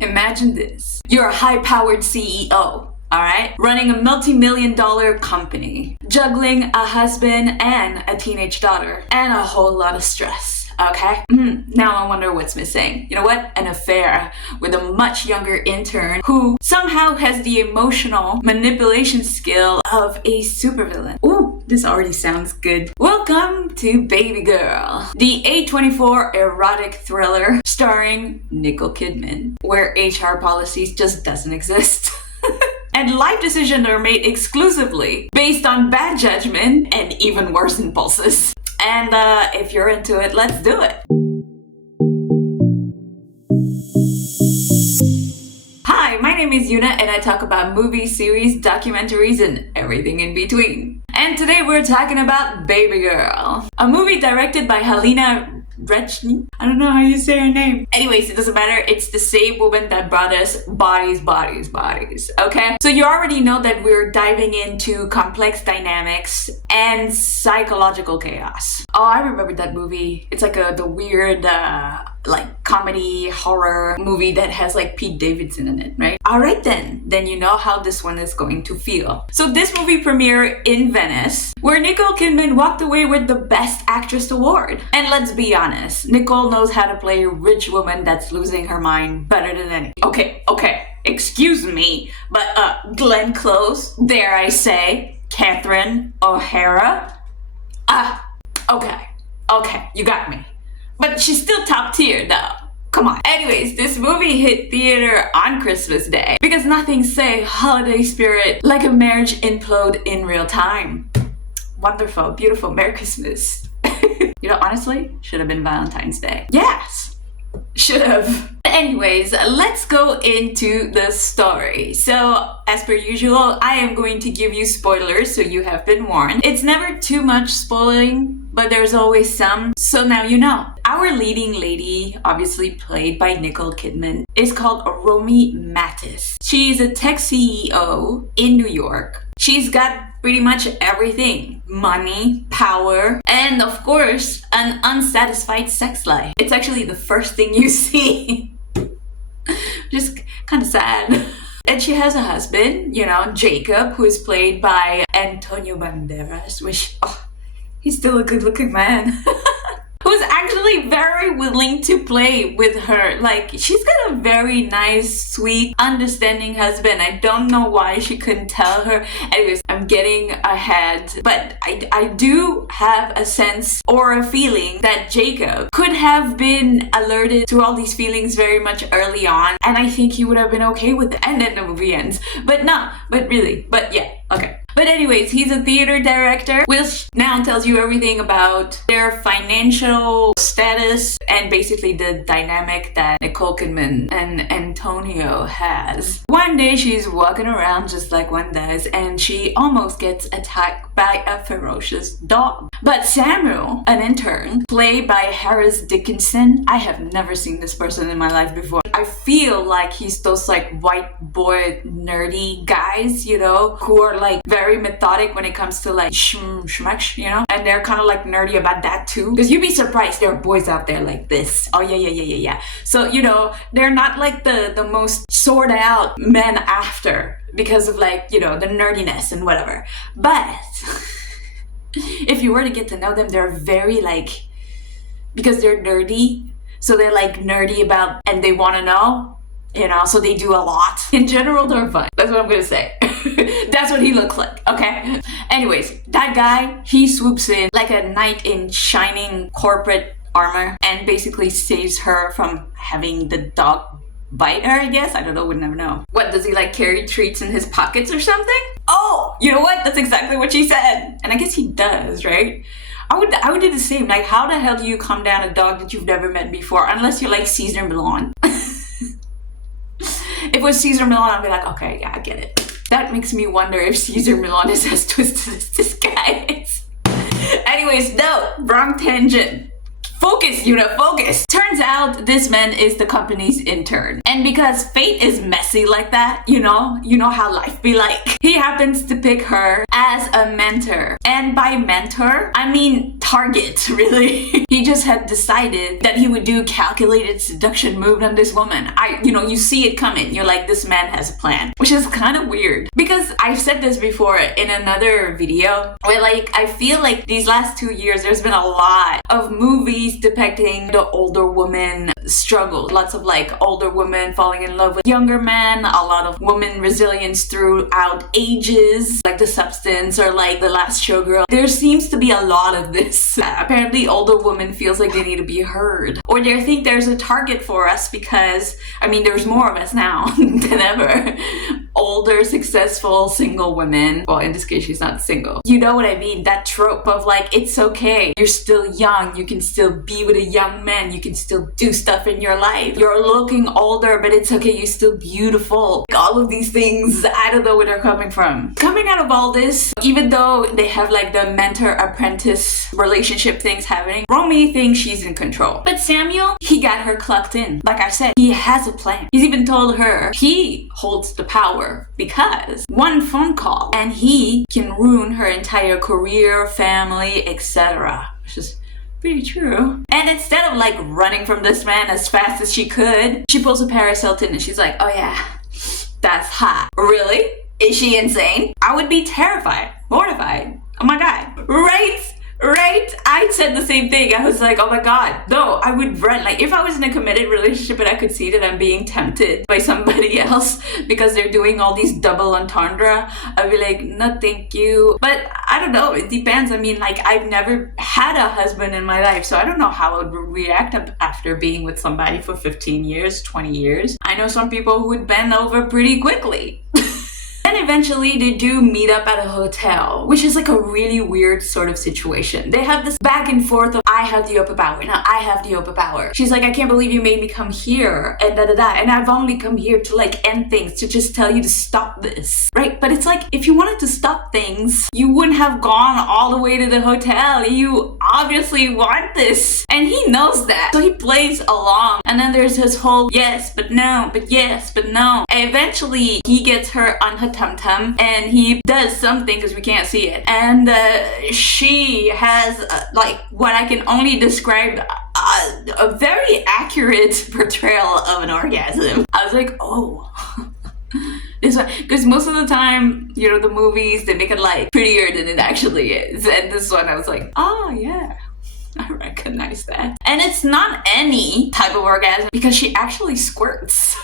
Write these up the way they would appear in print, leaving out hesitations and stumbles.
Imagine this. You're a high-powered CEO, alright? Running a multi-million-dollar company, juggling a husband and a teenage daughter, and a whole lot of stress. Okay? Now I wonder what's missing. You know what? An affair with a much younger intern who somehow has the emotional manipulation skill of a supervillain. Ooh, this already sounds good. Welcome to BabyGirl, the A24 erotic thriller starring Nicole Kidman, where HR policies just doesn't exist. And life decisions are made exclusively based on bad judgment and even worse impulses. And if you're into it, let's do it. Hi, my name is Yuna and I talk about movies, series, documentaries, and everything in between. And today we're talking about BabyGirl, a movie directed by Halina Reijn. I don't know how you say her name. Anyways, it doesn't matter. It's the same woman that brought us Bodies, okay? So you already know that we're diving into complex dynamics and psychological chaos. Oh, I remember that movie. It's like the weird like comedy horror movie that has like Pete Davidson in it, right? Alright then you know how this one is going to feel. So this movie premiered in Venice, where Nicole Kidman walked away with the Best Actress award. And let's be honest, Nicole knows how to play a rich woman that's losing her mind better than any. Okay, excuse me, but Glenn Close, dare I say, Catherine O'Hara? Okay, you got me. But she's still top tier though. Come on. Anyways, this movie hit theater on Christmas Day because nothing say holiday spirit like a marriage implode in real time. Wonderful, beautiful, Merry Christmas. You know, honestly, should have been Valentine's Day. Yes, should have. Anyways, let's go into the story. So, as per usual, I am going to give you spoilers, so you have been warned. It's never too much spoiling, but there's always some, so now you know. Our leading lady, obviously played by Nicole Kidman, is called Romy Mattis. She's a tech CEO in New York. She's got pretty much everything. Money, power, and of course, an unsatisfied sex life. It's actually the first thing you see. Just kind of sad. And she has a husband, you know, Jacob, who is played by Antonio Banderas, which, he's still a good-looking man. Who's actually very willing to play with her. Like, she's got a very nice, sweet, understanding husband. I don't know why she couldn't tell her. Anyways, I'm getting ahead. But I do have a sense or a feeling that Jacob could have been alerted to all these feelings very much early on. And I think he would have been okay with it. And then the movie ends. But yeah, okay. But anyways, he's a theater director, which now tells you everything about their financial status and basically the dynamic that Nicole Kidman and Antonio has. One day she's walking around just like one does and she almost gets attacked by a ferocious dog. But Samuel, an intern, played by Harris Dickinson, I have never seen this person in my life before. I feel like he's those like white boy nerdy guys, you know, who are like very methodic when it comes to like schmuck, you know, and they're kind of like nerdy about that too, because you'd be surprised there are boys out there like this. Oh yeah. So, you know, they're not like the most sorted out men after because of like, you know, the nerdiness and whatever. But if you were to get to know them, they're very like, because they're nerdy, so they're like nerdy about, and they want to know, you know, so they do a lot. In general, they're fun. That's what I'm gonna say. That's what he looks like, okay? Anyways, that guy, he swoops in like a knight in shining corporate armor and basically saves her from having the dog bite her, I guess. I don't know, would never know. What, does he like carry treats in his pockets or something? Oh, you know what? That's exactly what she said. And I guess he does, right? I would do the same. Like, how the hell do you calm down a dog that you've never met before? Unless you're like Caesar Milan. If it was Caesar Milan, I'd be like, okay, yeah, I get it. That makes me wonder if Caesar Milan is as twisted as this guy is. Anyways, no, wrong tangent. Focus, Yuna, focus. Turns out this man is the company's intern. And because fate is messy like that, you know how life be like, he happens to pick her as a mentor. And by mentor, I mean target, really. He just had decided that he would do calculated seduction move on this woman. You see it coming. You're like, this man has a plan, which is kind of weird. Because I've said this before in another video, where like, I feel like these last 2 years, there's been a lot of movies depicting the older woman struggle. Lots of like older women falling in love with younger men, a lot of woman resilience throughout ages, like The Substance or like The Last Showgirl. There seems to be a lot of this. Apparently older women feels like they need to be heard, or they think there's a target for us because, I mean, there's more of us now than ever. Older, successful, single women. Well, in this case, she's not single. You know what I mean? That trope of like, it's okay. You're still young. You can still be with a young man. You can still do stuff in your life. You're looking older, but it's okay. You're still beautiful. All of these things, I don't know where they're coming from. Coming out of all this, even though they have like the mentor-apprentice relationship things happening, Romy thinks she's in control. But Samuel, he got her clucked in. Like I said, he has a plan. He's even told her he holds the power because one phone call and he can ruin her entire career, family, etc. Which is pretty true. And instead of like running from this man as fast as she could, she pulls a Paris Hilton and she's like, oh yeah, that's hot. Really? Is she insane? I would be terrified, mortified. Oh my God. Right? I said the same thing. I was like, oh my God, no, I would run. Like if I was in a committed relationship and I could see that I'm being tempted by somebody else because they're doing all these double entendre, I'd be like, no, thank you. But I don't know, it depends. I mean, like I've never had a husband in my life, so I don't know how I would react after being with somebody for 15 years, 20 years. I know some people who would bend over pretty quickly. And eventually they do meet up at a hotel, which is like a really weird sort of situation. They have this back and forth of, I have the upper power, now I have the upper power. She's like, I can't believe you made me come here, and da-da-da. And I've only come here to like end things, to just tell you to stop this, right? But it's like, if you wanted to stop things, you wouldn't have gone all the way to the hotel. You obviously want this. And he knows that. So he plays along. And then there's his whole, yes, but no, but yes, but no. And eventually he gets her on her tum-tum and he does something because we can't see it, and she has like what I can only describe a very accurate portrayal of an orgasm. I was like, oh. This one, because most of the time, you know, the movies, they make it like prettier than it actually is, and this one I was like, oh yeah, I recognize that. And it's not any type of orgasm because she actually squirts.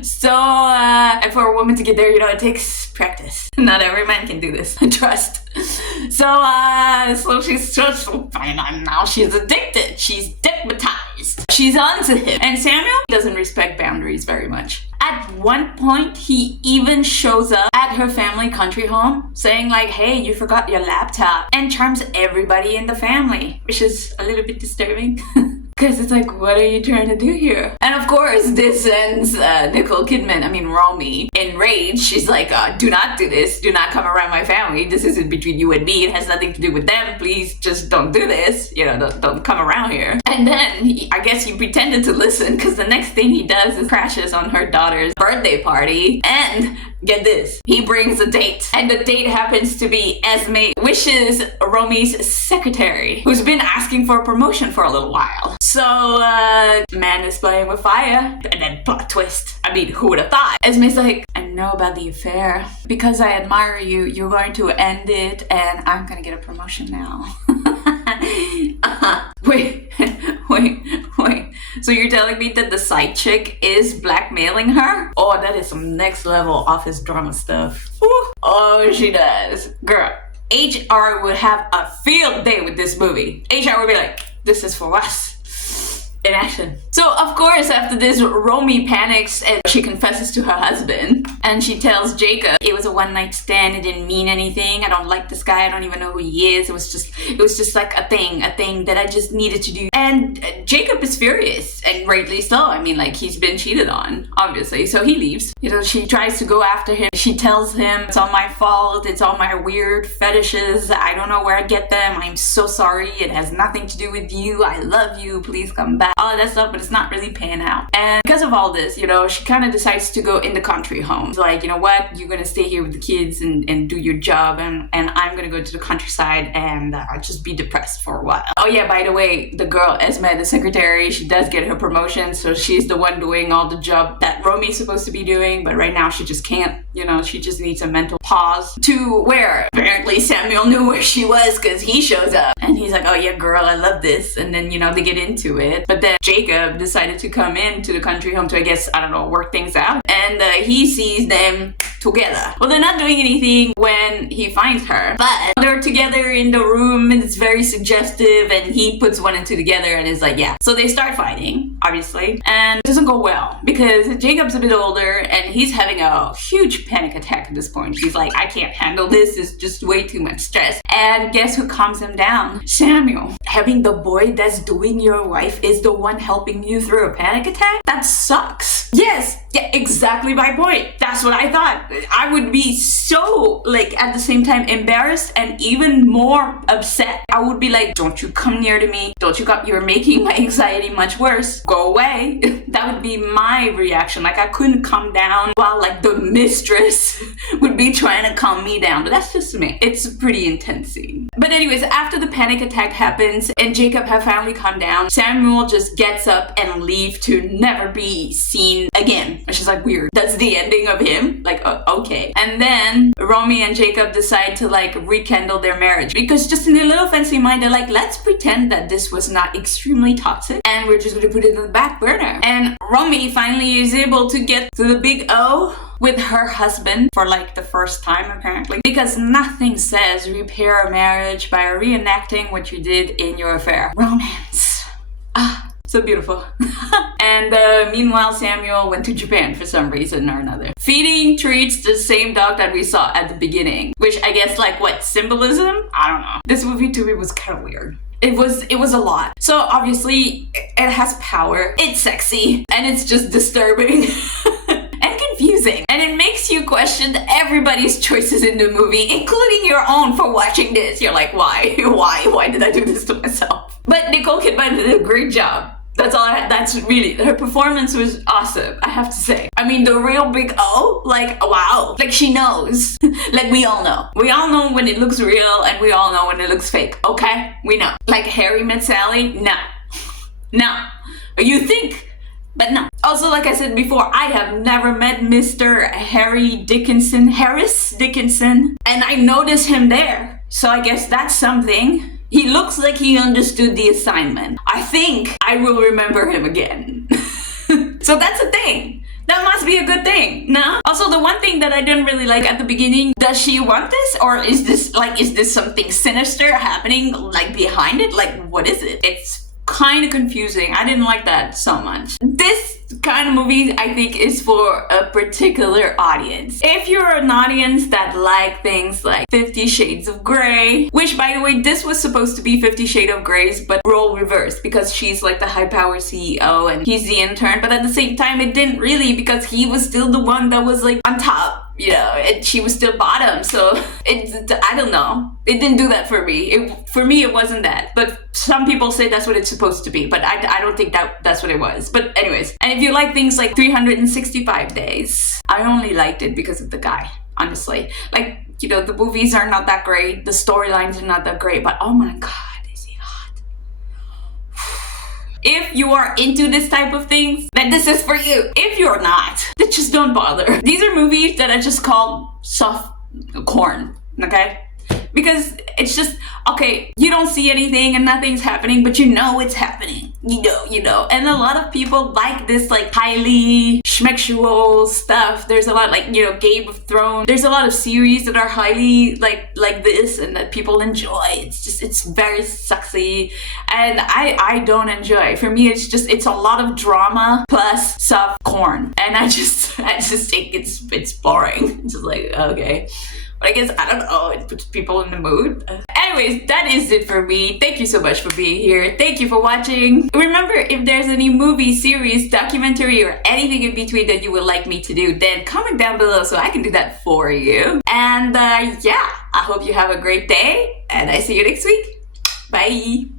So, and for a woman to get there, you know, it takes practice. Not every man can do this, trust. So she's just, now she's addicted. She's hypnotized. She's onto him. And Samuel doesn't respect boundaries very much. At one point, he even shows up at her family country home saying like, hey, you forgot your laptop, and charms everybody in the family, which is a little bit disturbing. Because it's like, what are you trying to do here? And of course, this sends Nicole Kidman, Romy, enraged. She's like, do not do this. Do not come around my family. This isn't between you and me. It has nothing to do with them. Please just don't do this. You know, don't come around here. And then I guess he pretended to listen, because the next thing he does is crashes on her daughter's birthday party. And get this, he brings a date. And the date happens to be Esme, which is Romy's secretary, who's been asking for a promotion for a little while. So, man is playing with fire. And then plot twist. I mean, who would have thought? Esme's like, I know about the affair. Because I admire you, you're going to end it, and I'm gonna get a promotion now. Wait. So you're telling me that the side chick is blackmailing her? Oh, that is some next level office drama stuff. Ooh. Oh, she does. Girl, HR would have a field day with this movie. HR would be like, this is for us. In action. So of course, after this, Romy panics and she confesses to her husband, and she tells Jacob it was a one-night stand, it didn't mean anything, I don't like this guy, I don't even know who he is, it was just like a thing that I just needed to do. And Jacob is furious, and rightly so. I mean, like, he's been cheated on, obviously, so he leaves. You know, she tries to go after him. She tells him, it's all my fault, it's all my weird fetishes, I don't know where I get them, I'm so sorry, it has nothing to do with you, I love you, please come back. all of that stuff, but it's not really paying out. And because of all this, you know, she kind of decides to go in the country home. It's like, you know what, you're gonna stay here with the kids and do your job, and I'm gonna go to the countryside and just be depressed for a while. Oh yeah, by the way, the girl Esme, the secretary, she does get her promotion, so she's the one doing all the job that Romy's supposed to be doing, but right now she just can't, you know, she just needs a mental pause. To where apparently Samuel knew where she was because he shows up and he's like, oh yeah girl, I love this, and then, you know, they get into it. But then Jacob decided to come into the country home to, I guess, I don't know, work things out, and he sees them together. Well, they're not doing anything when he finds her, but they're together in the room and it's very suggestive, and he puts one and two together and is like, yeah. So they start fighting, obviously, and it doesn't go well because Jacob's a bit older and he's having a huge panic attack at this point. He's like, I can't handle this, it's just way too much stress. And guess who calms him down? Samuel. Having the boy that's doing your wife is the one helping you through a panic attack? That sucks. Yes, yeah, exactly my point. That's what I thought. I would be so, like, at the same time embarrassed and even more upset. I would be like, don't you come near to me. Don't you come, you're making my anxiety much worse. Go away. That would be my reaction. Like, I couldn't calm down while, like, the mistress would be trying to calm me down. But that's just me. It's a pretty intense scene. But anyways, after the panic attack happens and Jacob have finally calmed down, Samuel just gets up and leaves to never be seen again. Which is like weird. That's the ending of him. Like, okay. And then Romy and Jacob decide to like rekindle their marriage because just in their little fancy mind, they're like, let's pretend that this was not extremely toxic and we're just going to put it on the back burner. And Romy finally is able to get to the big O with her husband for like the first time apparently, because nothing says repair a marriage by reenacting what you did in your affair. Romance. Ah, so beautiful. And meanwhile, Samuel went to Japan for some reason or another, feeding treats the same dog that we saw at the beginning, which I guess, like, what, symbolism? I don't know. This movie to me was kind of weird. It was a lot. So obviously it has power, it's sexy, and it's just disturbing. And confusing. And it makes you question everybody's choices in the movie, including your own, for watching this. You're like, why? Why did I do this to myself? But Nicole Kidman did a great job. That's all that's really, her performance was awesome, I have to say. I mean, the real big O, like, wow. Like, she knows. Like, we all know. We all know when it looks real and we all know when it looks fake, okay? We know. Like Harry Met Sally? No. No. You think, but no. Also, like I said before, I have never met Mr. Harris Dickinson, and I noticed him there. So I guess that's something. He looks like he understood the assignment. I think I will remember him again. So that's a thing. That must be a good thing, no? Also, the one thing that I didn't really like at the beginning, does she want this? Or is this something sinister happening, like, behind it? Like, what is it? It's kind of confusing. I didn't like that so much. This kind of movie, I think, is for a particular audience. If you're an audience that like things like 50 Shades of Grey, which, by the way, this was supposed to be 50 Shades of Grey's, but role reversed, because she's like the high-power CEO and he's the intern, but at the same time, it didn't really, because he was still the one that was like on top. You know, and she was still bottom, so I don't know. It didn't do that for me. For me, it wasn't that. But some people say that's what it's supposed to be, but I don't think that's what it was. But anyways, and if you like things like 365 Days, I only liked it because of the guy, honestly. Like, you know, the movies are not that great, the storylines are not that great, but oh my god. If you are into this type of things, then this is for you. If you're not, then just don't bother. These are movies that I just call soft corn, okay? Because it's just, okay, you don't see anything and nothing's happening, but you know it's happening. You know. And a lot of people like this, like, highly schmexual stuff. There's a lot, like, you know, Game of Thrones. There's a lot of series that are highly, like this and that people enjoy. It's just, it's very sexy. And I don't enjoy. For me, it's a lot of drama plus soft corn. And I just think it's boring. It's just like, okay. I guess, I don't know, it puts people in the mood. Anyways, that is it for me. Thank you so much for being here. Thank you for watching. Remember, if there's any movie, series, documentary, or anything in between that you would like me to do, then comment down below so I can do that for you. And yeah, I hope you have a great day, and I see you next week. Bye.